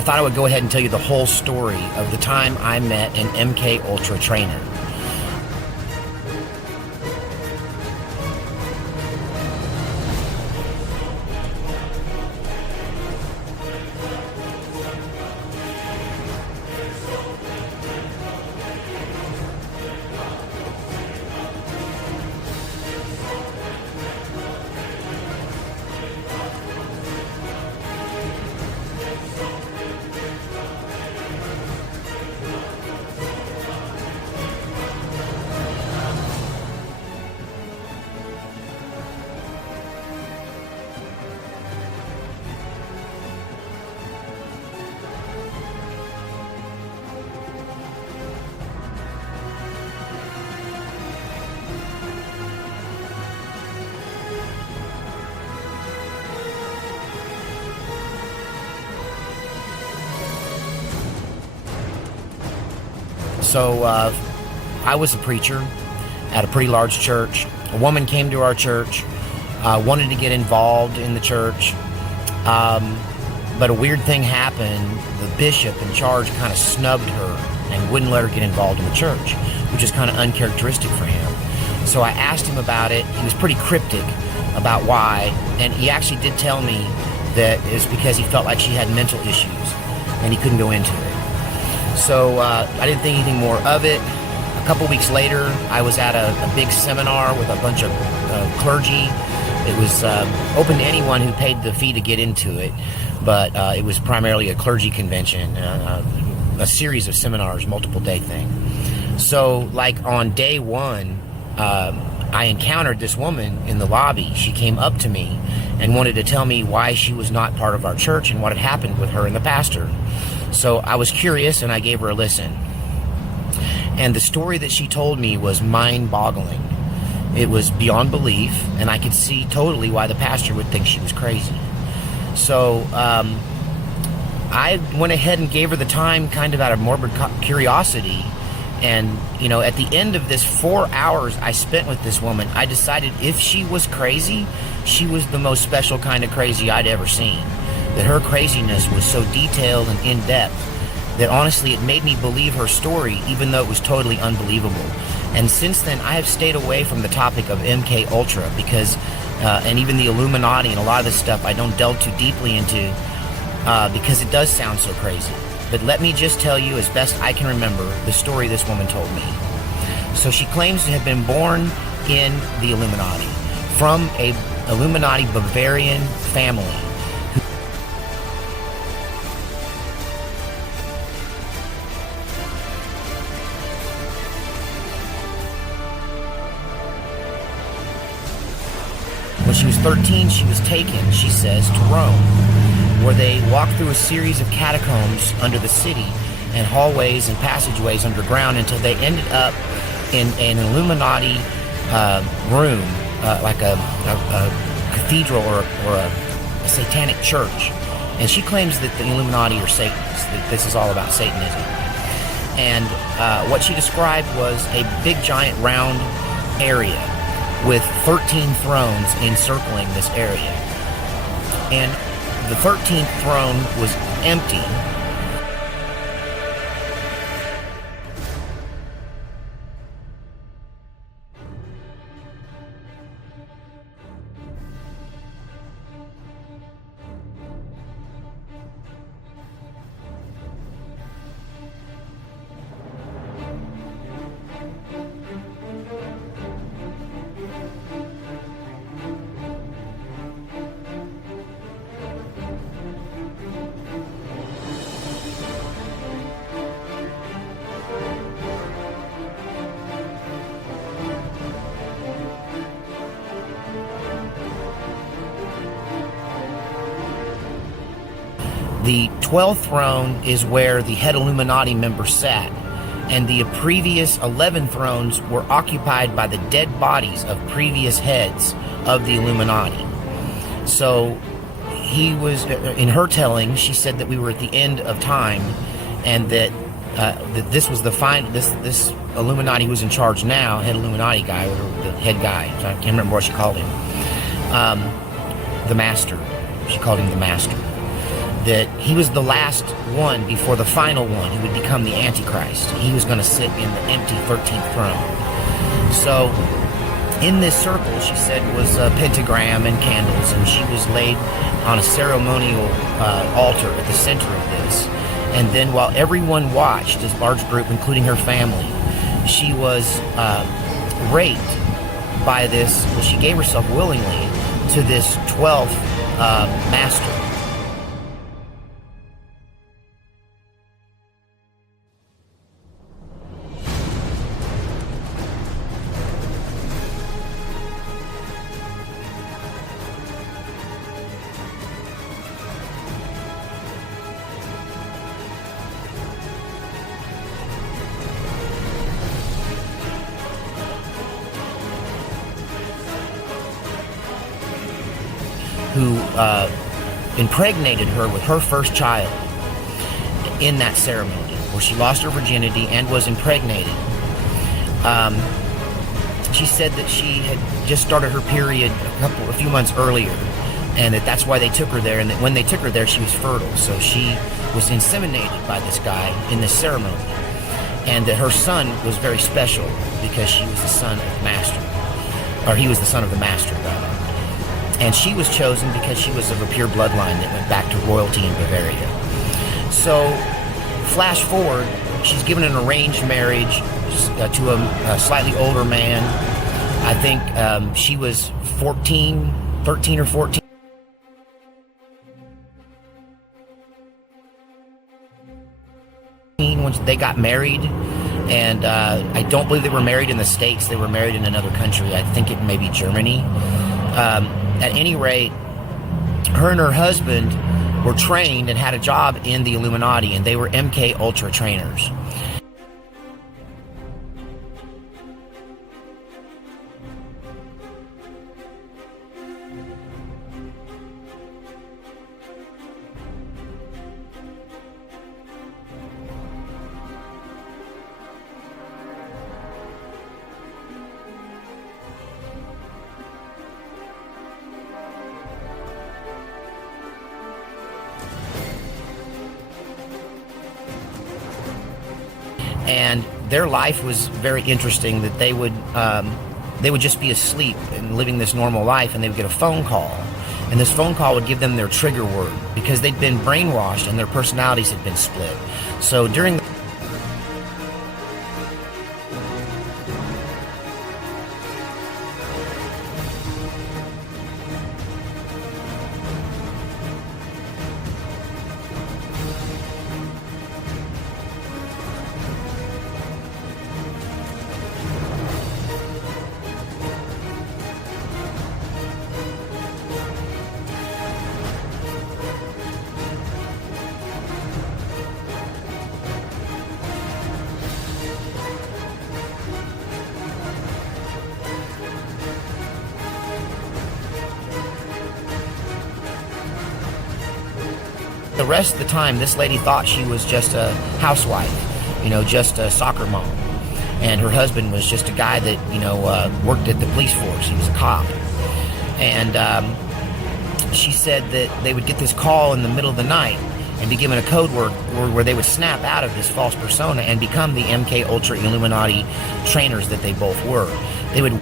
I thought I would go ahead and tell you the whole story of the time I met an MK Ultra trainer. So I was a preacher at a pretty large church. A woman came to our church, wanted to get involved in the church, but a weird thing happened. The bishop in charge kind of snubbed her and wouldn't let her get involved in the church, which is kind of uncharacteristic for him. So I asked him about it. He was pretty cryptic about why, and he actually did tell me that it was because he felt like she had mental issues and he couldn't go into it. So I didn't think anything more of it. A couple weeks later, I was at a big seminar with a bunch of clergy. It was open to anyone who paid the fee to get into it, but it was primarily a clergy convention, a series of seminars, multiple day thing. So like on day one, I encountered this woman in the lobby. She came up to me and wanted to tell me why she was not part of our church and what had happened with her and the pastor. So I was curious and I gave her a listen. And the story that she told me was mind-boggling. It was beyond belief, and I could see totally why the pastor would think she was crazy. So I went ahead and gave her the time kind of out of morbid curiosity. And, you know, at the end of this 4 hours I spent with this woman, I decided if she was crazy, she was the most special kind of crazy I'd ever seen. That her craziness was so detailed and in-depth that honestly it made me believe her story, even though it was totally unbelievable. And since then, I have stayed away from the topic of MK Ultra because, and even the Illuminati and a lot of this stuff I don't delve too deeply into because it does sound so crazy. But let me just tell you, as best I can remember, the story this woman told me. So she claims to have been born in the Illuminati from a Illuminati Bavarian family. When she was 13, she was taken, she says, to Rome, where they walked through a series of catacombs under the city and hallways and passageways underground until they ended up in an Illuminati room, like a cathedral or a satanic church. And she claims that the Illuminati are Satanists, that this is all about Satanism. And what she described was a big, giant, round area with 13 thrones encircling this area. And the 13th throne was empty. The 12th throne is where the head Illuminati member sat, and the previous 11 thrones were occupied by the dead bodies of previous heads of the Illuminati. So he was, in her telling, she said that we were at the end of time, and that that this was the this Illuminati who was in charge now, head Illuminati guy, or the head guy, I can't remember what she called him, the master. She called him the master. that he was the last one before the final one who would become the Antichrist. He was going to sit in the empty 13th throne. So in this circle, she said, was a pentagram and candles, and she was laid on a ceremonial altar at the center of this. And then while everyone watched, this large group, including her family, she was raped by this, well, she gave herself willingly to this 12th master. Who impregnated her with her first child in that ceremony, where she lost her virginity and was impregnated. She said that she had just started her period a few months earlier, and that's why they took her there, and that when they took her there, she was fertile. So she was inseminated by this guy in this ceremony, and that her son was very special because she was the son of the master, or he was the son of the master, rather. And she was chosen because she was of a pure bloodline that went back to royalty in Bavaria. So, flash forward, she's given an arranged marriage to a slightly older man. I think she was 13 or 14. When they got married, and I don't believe they were married in the States. They were married in another country. I think it may be Germany. At any rate, her and her husband were trained and had a job in the Illuminati, and they were MK Ultra trainers. And their life was very interesting, that they would just be asleep and living this normal life, and they would get a phone call, and this phone call would give them their trigger word, because they'd been brainwashed and their personalities had been split. So during the rest of the time, this lady thought she was just a housewife, just a soccer mom. And her husband was just a guy that, worked at the police force. He was a cop. And she said that they would get this call in the middle of the night and be given a code word where they would snap out of this false persona and become the MK Ultra Illuminati trainers that they both were. They would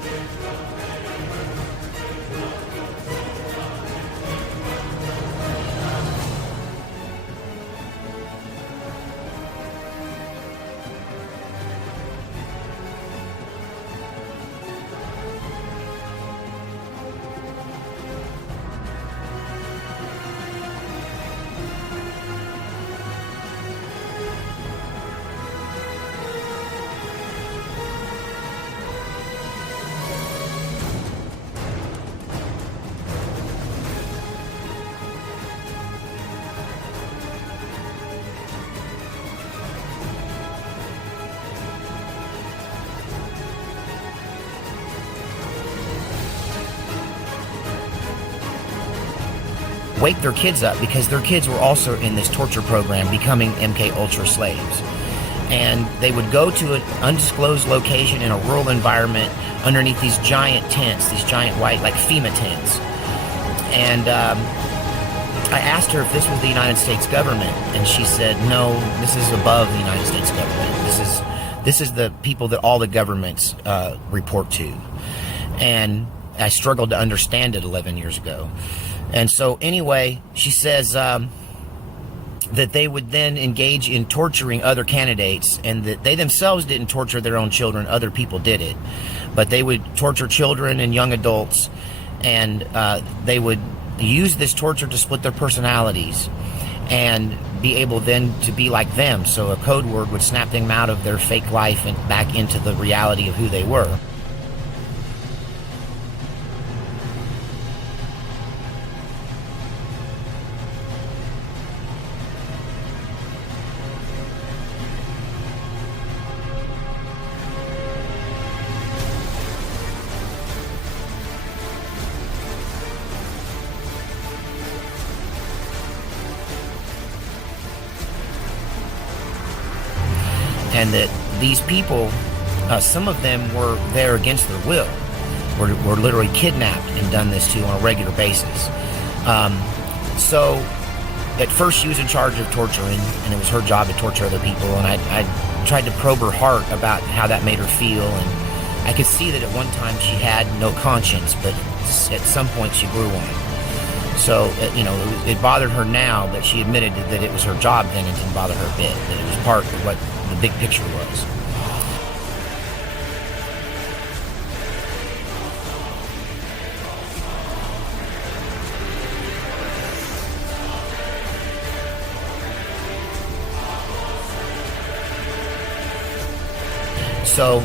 wake their kids up, because their kids were also in this torture program, becoming MK Ultra slaves. And they would go to an undisclosed location in a rural environment underneath these giant tents, these giant white, like FEMA tents. And I asked her if this was the United States government, and she said, no, this is above the United States government. This is the people that all the governments report to. And I struggled to understand it 11 years ago. And so anyway, she says that they would then engage in torturing other candidates, and that they themselves didn't torture their own children, other people did it. But they would torture children and young adults, and they would use this torture to split their personalities and be able then to be like them. So a code word would snap them out of their fake life and back into the reality of who they were. And that these people, some of them were there against their will, were literally kidnapped and done this to on a regular basis. So at first she was in charge of torturing, and it was her job to torture other people, and I tried to probe her heart about how that made her feel, and I could see that at one time she had no conscience, but at some point she grew one. So, it bothered her now, but she admitted that it was her job then, and didn't bother her a bit, that it was part of what the big picture was. So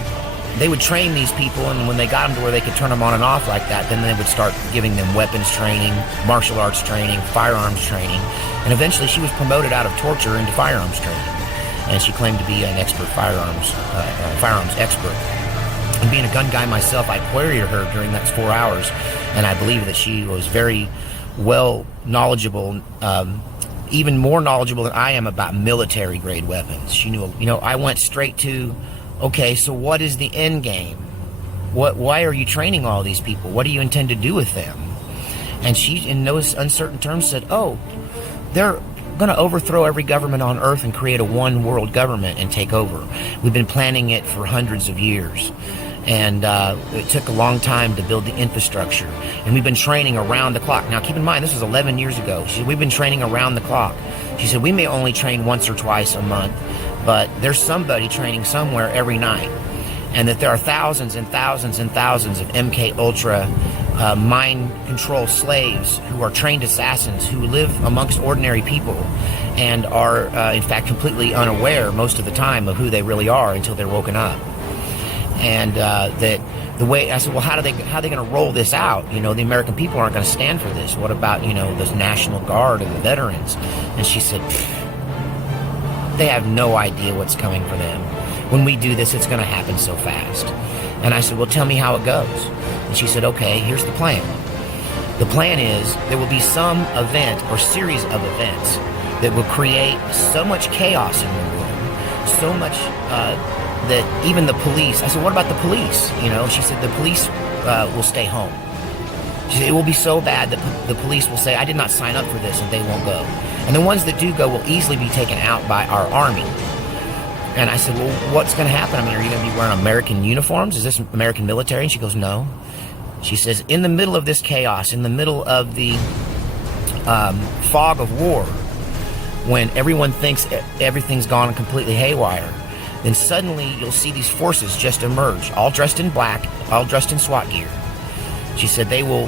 they would train these people, and when they got them to where they could turn them on and off like that, then they would start giving them weapons training, martial arts training, firearms training, and eventually she was promoted out of torture into firearms training. And she claimed to be an expert firearms expert. And being a gun guy myself, I queried her during that 4 hours, and I believe that she was very well knowledgeable, even more knowledgeable than I am about military grade weapons. She knew, I went straight to, okay, so what is the end game? Why are you training all these people? What do you intend to do with them? And she, in those uncertain terms, said, oh, they're going to overthrow every government on earth and create a one world government and take over. We've been planning it for hundreds of years, and it took a long time to build the infrastructure, and we've been training around the clock. Now keep in mind, this was 11 years ago. She said, we've been training around the clock. She said, we may only train once or twice a month, but there's somebody training somewhere every night, and that there are thousands and thousands and thousands of MK Ultra mind control slaves who are trained assassins who live amongst ordinary people and are in fact completely unaware most of the time of who they really are until they're woken up. And that the way I said, well, how are they going to roll this out? The American people aren't going to stand for this. What about this National Guard and the veterans? And she said, they have no idea what's coming for them. When we do this, it's going to happen so fast. And I said, well, tell me how it goes. And she said, okay, here's the plan. The plan is there will be some event or series of events that will create so much chaos in the world, so much that even the police, I said, what about the police? She said, the police will stay home. She said, it will be so bad that the police will say, I did not sign up for this, and they won't go. And the ones that do go will easily be taken out by our army. And I said, well, what's going to happen? Are you going to be wearing American uniforms? Is this American military? And she goes, no. She says, in the middle of this chaos, in the middle of the fog of war, when everyone thinks everything's gone completely haywire, then suddenly you'll see these forces just emerge, all dressed in black, all dressed in SWAT gear. She said they will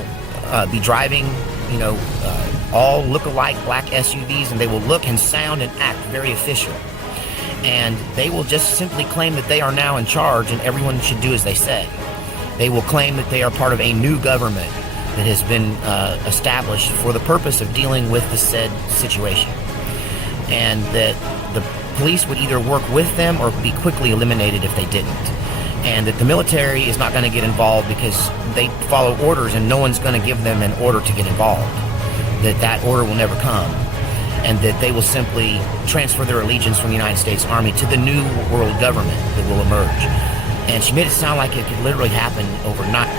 be driving, all look-alike black SUVs, and they will look and sound and act very official. And they will just simply claim that they are now in charge and everyone should do as they say. They will claim that they are part of a new government that has been established for the purpose of dealing with the said situation. And that the police would either work with them or be quickly eliminated if they didn't. And that the military is not going to get involved because they follow orders and no one's going to give them an order to get involved. That order will never come. And that they will simply transfer their allegiance from the United States Army to the new world government that will emerge. And she made it sound like it could literally happen overnight.